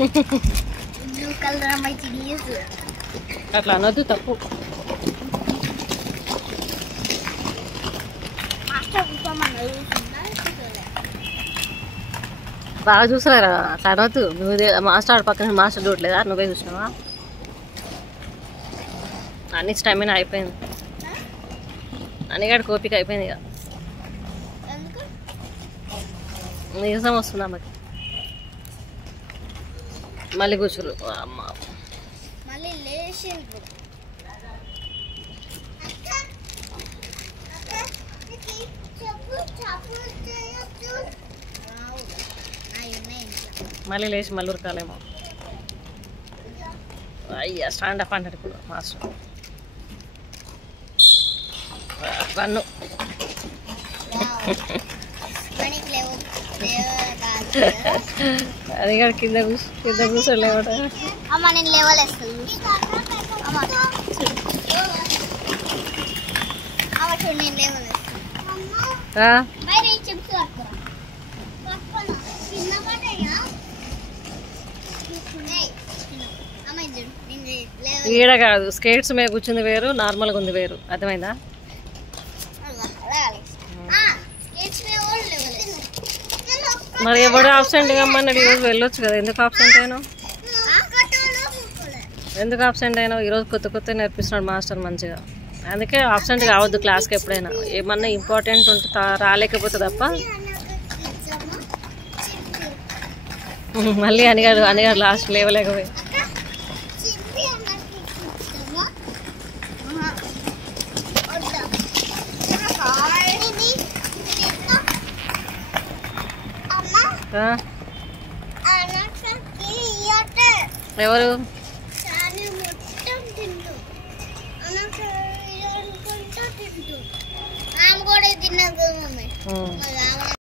Blue colour my చిడియస్ అట్లా అనొద్దు, తప్పు. బాగా చూసారా? అట్లా అనవద్దు. నువ్వు మాస్టర్ పక్కన మాస్టర్ చూడలేదా? నువ్వే చూసినావా? అన్ని స్టామినా అయిపోయింది, అన్నిగాడి కోపిక అయిపోయింది. ఇక నీరసం వస్తుంది అమ్మకి. మళ్ళీ కూర్చోరు అమ్మ. మళ్ళీ లేచింది. మళ్ళీ లేచి మళ్ళీ ఉరకాలేమో. అయ్యా స్టాండ్ అప్ అంటారు ఇప్పుడు మాస్టర్. వన్ను అది కాదు, కింద కూర్చోలేమట. అమ్మ నేను లేవలేస్తాను. నేను లేవలేస్తాను. ఈడ కాదు, స్కేట్స్ మీద కూర్చుంది వేరు, నార్మల్గా ఉంది వేరు. అర్థమైందా? మరి ఎవడు ఆబ్సెంట్ కమ్మన్నాడు ఈరోజు? వెళ్ళొచ్చు కదా. ఎందుకు ఆబ్సెంట్ అయినావు? ఈరోజు కొత్త నేర్పిస్తున్నాడు మాస్టర్ మంచిగా. అందుకే ఆబ్సెంట్ కావద్దు క్లాస్కి ఎప్పుడైనా. ఏమన్నా ఇంపార్టెంట్ ఉంటే రాలేకపోతే తప్ప. మళ్ళీ అనిగాడు లాస్ట్ లేవలేకపోయి. ఎవరు? తిన్నది